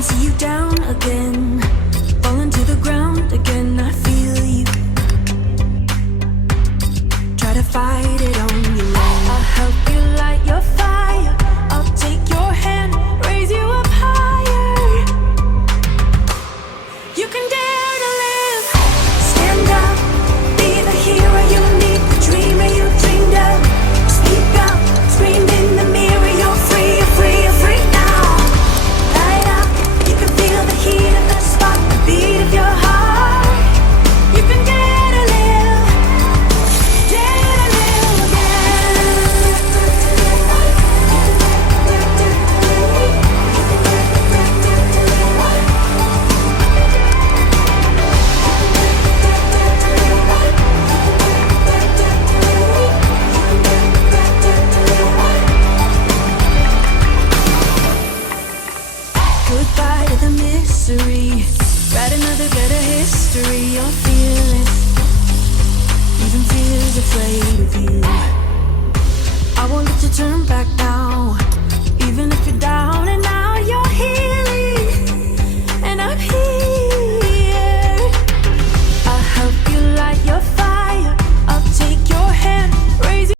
can see you down again, falling to the ground again. I feel you try to fight it on your own. I'll help you light your fire. I'll take your hand, raise you up higher. You can dare to live. Stand up, be the hero you need, the dreamer you dreamed of. Speak up, scream in the mirror. You're free, you're free, you're free now. Light up, you can feel the heat of the spark, the beat of your heart. You can dare to live, dare to live again. Goodbye to the misery. Write another better history. You're fearless, even fear's afraid of you. I won't let you turn back